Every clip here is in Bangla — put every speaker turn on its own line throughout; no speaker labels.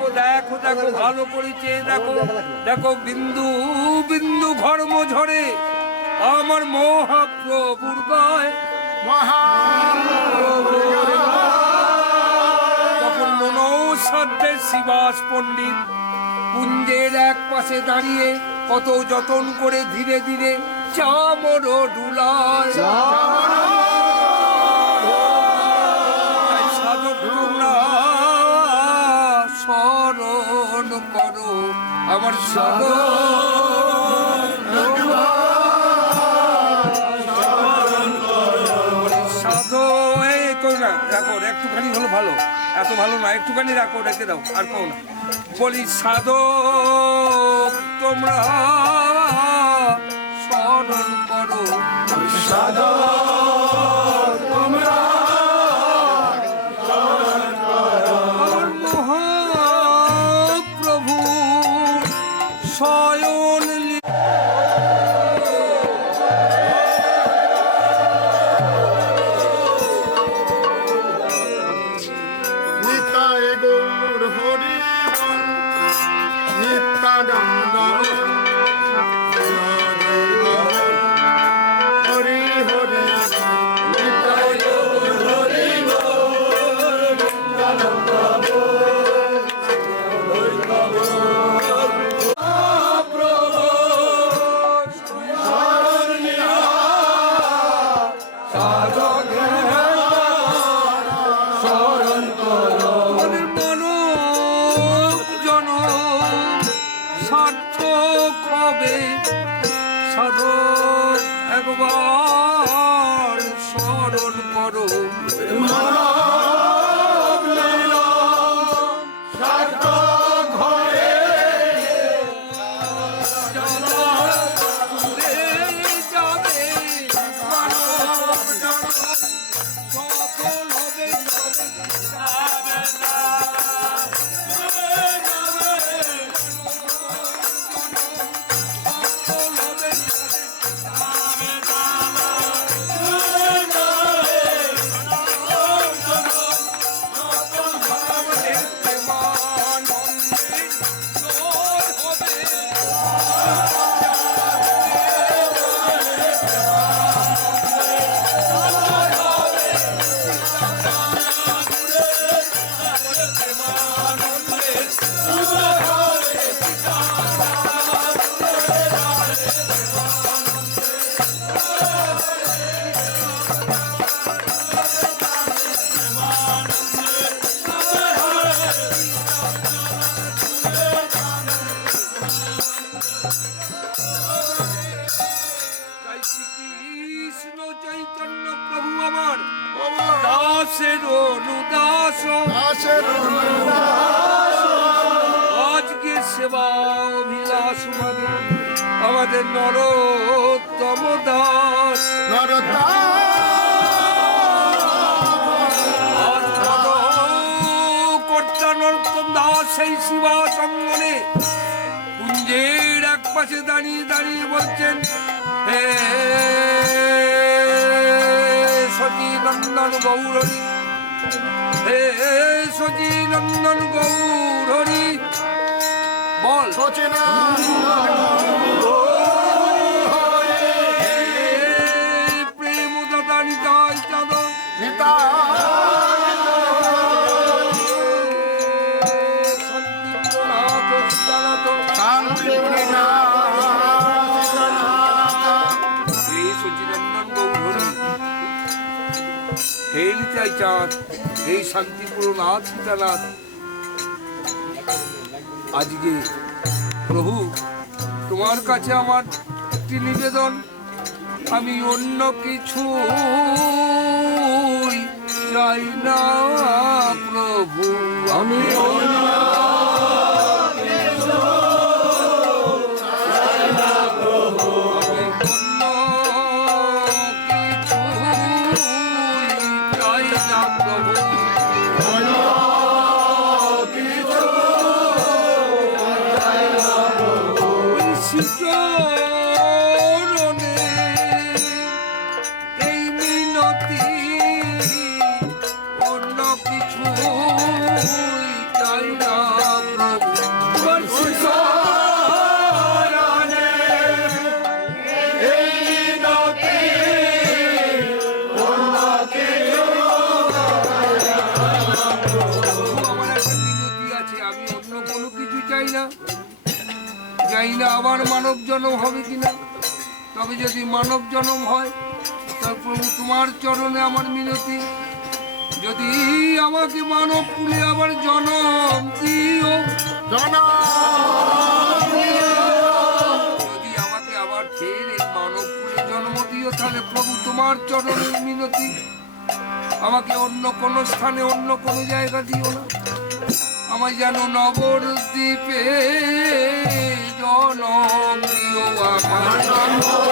দেখো দেখো দেখো, ভালো করেছে, দেখো দেখো, বিন্দু বিন্দু ঘর্ম ঝরে। আমার মহাপ্রভুর গায়। তখন মনৌসাধ্যের শিবাস পণ্ডিত কুঞ্জের এক পাশে দাঁড়িয়ে কত যতন করে ধীরে ধীরে চামড় ডুলায় স্মরণ করো আমার সাধক সাধু এই কই না, রাখো, একটুখানি হলো ভালো। এত ভালো না, একটুখানি রাখো, রেখে দাও, আর কো না। বলি সাধু তোমরা স্মরণ করো। আমার
নিত্যানন্দ হরি
হবে সাধক একবার স্মরণ করো? দূরে সেই শিবা সঙ্গনে কুঞ্জের এক পাশে দাঁড়িয়ে দাঁড়িয়ে বলছেন, হে সচিনন্দন গৌরী হে সচিনন্দন গৌরী বল। হে হে নিতাই চাঁদ হে শান্তিপূর্ণ নাথ সীতানাথ আজকে প্রভু, তোমার কাছে আমার একটি নিবেদন। আমি অন্য কিছু চাই না প্রভু। আমি অন্য চাই না আবার মানব জন্ম হবে কিনা। তবে যদি মানব জন্ম হয় তার প্রভু তোমার চরণে আমার মিনতি। যদি আমাকে মানব কুলে আবার জনম দিও। যদি আমাকে আবার ফের এই মানব কুলে জন্ম দিও, তাহলে প্রভু তোমার চরণে মিনতি। আমাকে অন্য কোনো স্থানে, অন্য কোনো জায়গা দিও না। আমায় যেন নবদ্বীপে জনম দিও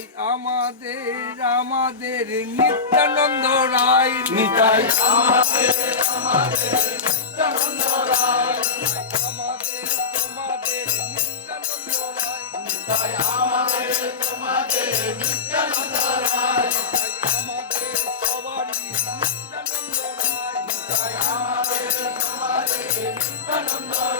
নিতাই আমাদের আমাদের নিত্যানন্দ রায়। নিতাই। আমাদের তোমাদের নিত্যানন্দ রায় নিতাই আমাদের সবারই নিত্যানন্দ রায় নিতাই আমাদের নিত্যানন্দ রায়।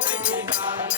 প্রভু